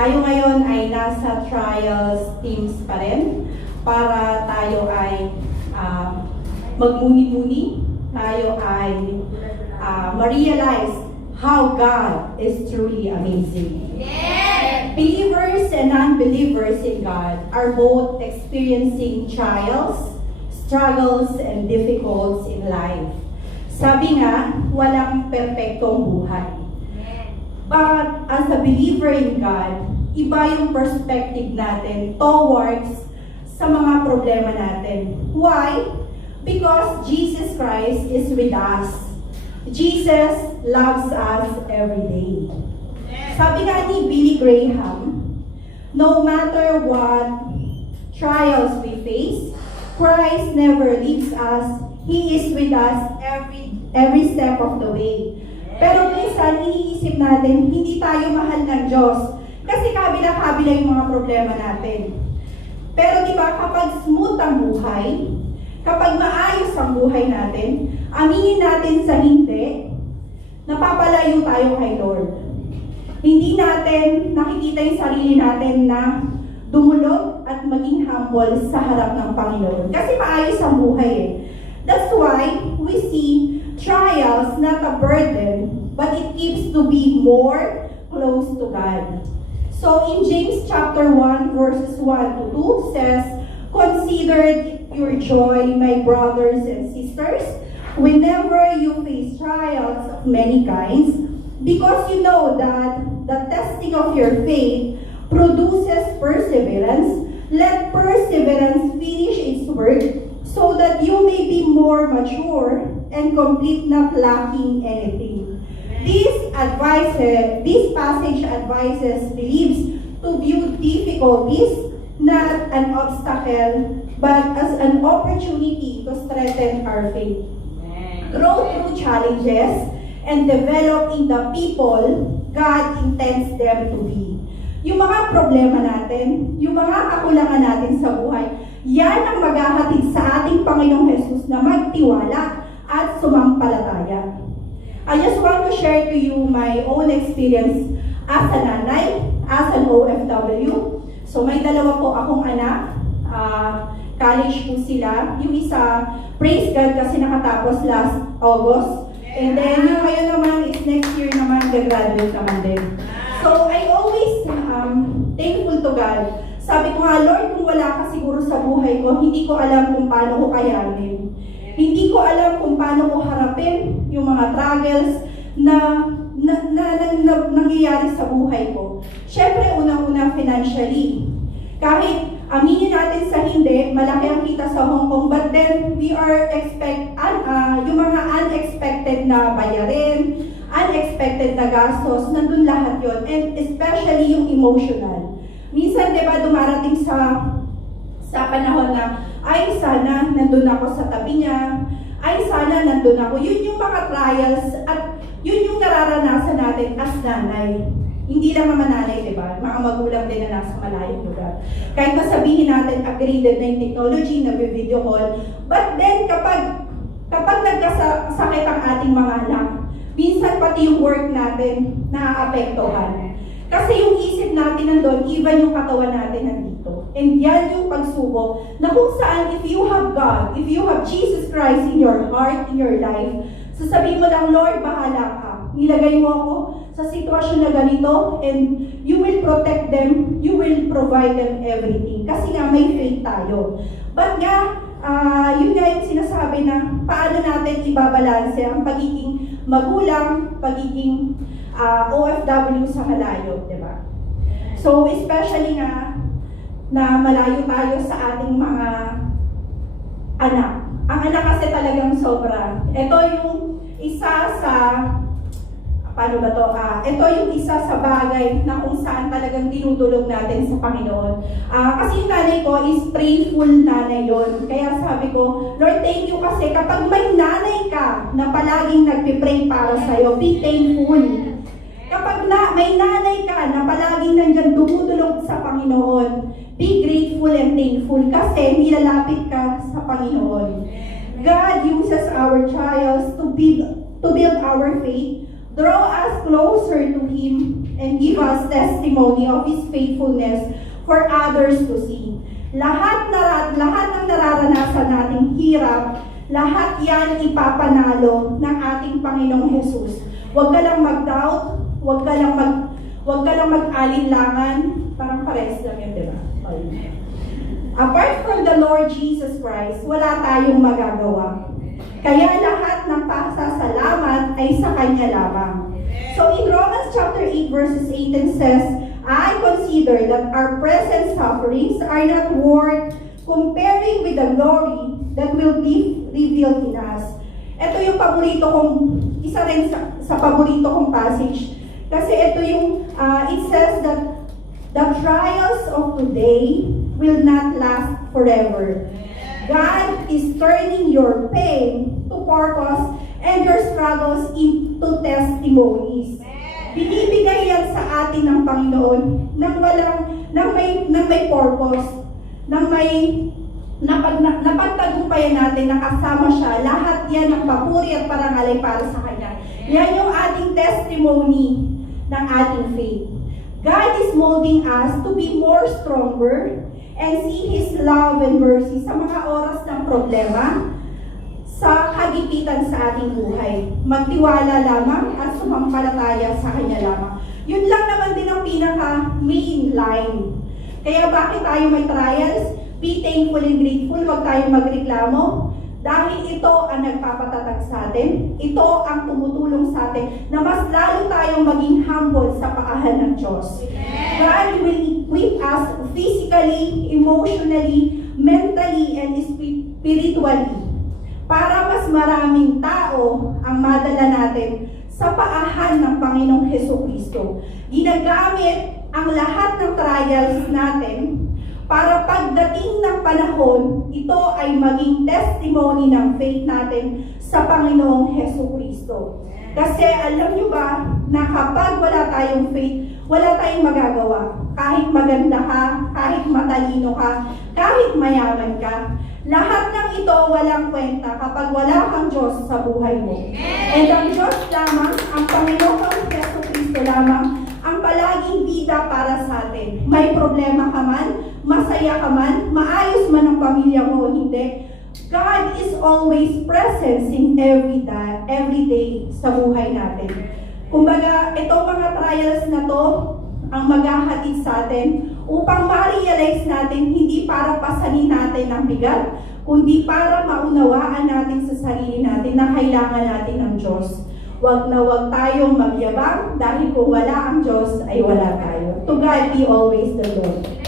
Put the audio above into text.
Tayo ngayon ay nasa trials teams pa rin para tayo ay magmuni-muni, tayo ay ma-realize how God is truly amazing. Yes! Believers and non-believers in God are both experiencing trials, struggles, and difficulties in life. Sabi nga, walang perpektong buhay. But as a believer in God, iba yung perspective natin towards sa mga problema natin. Why? Because Jesus Christ is with us. Jesus loves us every day. Sabi nga ni Billy Graham, no matter what trials we face, Christ never leaves us. He is with us every step of the way. Pero minsan, iniisip natin, hindi tayo mahal ng Diyos. Kasi kabila-kabila yung mga problema natin. Pero di ba, kapag smooth ang buhay, kapag maayos ang buhay natin, aminin natin sa hindi, napapalayo tayo kay Lord. Hindi natin nakikita yung sarili natin na dumulog at maging humble sa harap ng Panginoon. Kasi maayos ang buhay eh. That's why we see trials not a burden, but it keeps to be more close to God. So in James chapter 1 verses 1 to 2 says, "Consider your joy, my brothers and sisters, whenever you face trials of many kinds, because you know that the testing of your faith produces perseverance. Let perseverance finish its work, so that you may be more mature and complete, not lacking anything." This passage advises believers to view difficulties not an obstacle, but as an opportunity to strengthen our faith. Grow through challenges and develop in the people God intends them to be. Yung mga problema natin, yung mga kakulangan natin sa buhay, yan ang maghahatid sa ating Panginoong Jesus na magtiwala at sumampalataya. I just want to share to you my own experience as a nanay, as an OFW. So may dalawa po akong anak, college po sila. Yung isa, praise God kasi nakatapos last August. And then yung ngayon naman is next year naman, gagraduate naman din. So I always thankful to God. Sabi ko nga, Lord, kung wala ka siguro sa buhay ko, hindi ko alam kung paano ko kayanin. Hindi ko alam kung paano ko harapin yung mga struggles na nangyayari sa buhay ko. Siyempre, unang-una financially. Kahit aminin natin sa hindi, malaki ang kita sa Hong Kong, but then we are yung mga unexpected na bayarin, unexpected na gastos, nandun lahat yon, and especially yung emotional. Minsan, di ba, dumarating sa panahon na, ay, sana nandun ako sa tabi niya, ay, sana nandun ako. Yun yung mga trials at yun yung nararanasan natin as nanay. Hindi lang naman nanay, di ba? Mga magulang din na nasa malayong lugar. Kahit masabihin natin, upgraded na yung technology, nag-video call. But then, kapag nagkasakit ang ating mga anak, minsan pati yung work natin naaapektuhan. Kasi yung isip natin nandun, even yung katawan natin nandito. And yan yung pagsubok na kung saan, if you have God, if you have Jesus Christ in your heart, in your life, sasabihin mo lang, Lord, bahala ka. Nilagay mo ako sa sitwasyon na ganito, and you will protect them, you will provide them everything. Kasi nga, may faith tayo. But nga, yun nga yung sinasabi na paano natin ibabalanse ang pagiging magulang, pagiging OFW sa malayo, di ba? So, especially nga, na malayo tayo sa ating mga anak. Ang anak kasi talagang sobra. Ito yung isa sa, paano ba to? Ito yung isa sa bagay na kung saan talagang dinudulog natin sa Panginoon. Kasi yung nanay ko is prayerful nanay yon. Kaya sabi ko, Lord, thank you kasi kapag may nanay ka na palaging nagpipray para sa'yo, be thankful. Kapag may nanay ka na palaging nandyan dumudulog sa Panginoon, be grateful and thankful kasi nilalapit ka sa Panginoon. God uses our trials to build our faith, draw us closer to Him, and give us testimony of His faithfulness for others to see. Lahat ng nararanasan nating hirap, lahat yan ipapanalo ng ating Panginoong Jesus. Huwag ka lang mag-doubt, huwag ka lang mag-alinlangan, parang pares lang yun, di ba? Apart from the Lord Jesus Christ, wala tayong magagawa. Kaya lahat ng pasasalamat ay sa Kanya lamang. So in Romans chapter 8 verses 18 says, I consider that our present sufferings are not worth comparing with the glory that will be revealed in us. Ito yung paborito kong, isa rin sa paborito kong passage. Kasi ito yung, it says that the trials of today will not last forever. God is turning your pain to purpose and your struggles into testimonies. Binibigay yan sa atin ng Panginoon nang may purpose, nang may napagtagumpayan natin, nakasama siya, lahat yan ng papuri at parangal ay para sa Kanya. Yan yung ating testimony ng ating faith. God is molding us to be more stronger and see His love and mercy sa mga oras ng problema, sa kagipitan sa ating buhay. Magtiwala lamang at sumampalataya sa Kanya lamang. Yun lang naman din ang pinaka-main line. Kaya bakit tayo may trials? Be thankful and grateful. Huwag tayong magreklamo. Dahil ito ang nagpapatatag sa atin. Ito ang tumutulong sa atin na mas lalo tayong maging humble sa paahan ng Diyos. God will equip us physically, emotionally, mentally, and spiritually para mas maraming tao ang madala natin sa paahan ng Panginoong Hesukristo. Ginagamit ang lahat ng trials natin para pagdating ng panahon, ito ay maging testimony ng faith natin sa Panginoong Hesukristo. Kasi alam nyo ba na kapag wala tayong faith, wala tayong magagawa. Kahit maganda ka, kahit matalino ka, kahit mayaman ka, lahat ng ito walang kwenta kapag wala kang Diyos sa buhay mo. And ang Diyos lamang, ang Panginoong Jesucristo lamang, ang palaging bida para sa atin. May problema ka man, masaya ka man, maayos man ang pamilya mo o hindi, God is always present in every day sa buhay natin. Kumbaga, itong mga trials na to, ang maghahatid sa atin upang ma-realize natin hindi para pasanin natin ang bigat, kundi para maunawaan natin sa sarili natin na kailangan natin ng Diyos. Huwag na huwag tayong magyabang dahil kung wala ang Diyos ay wala tayo. To God be always the Lord.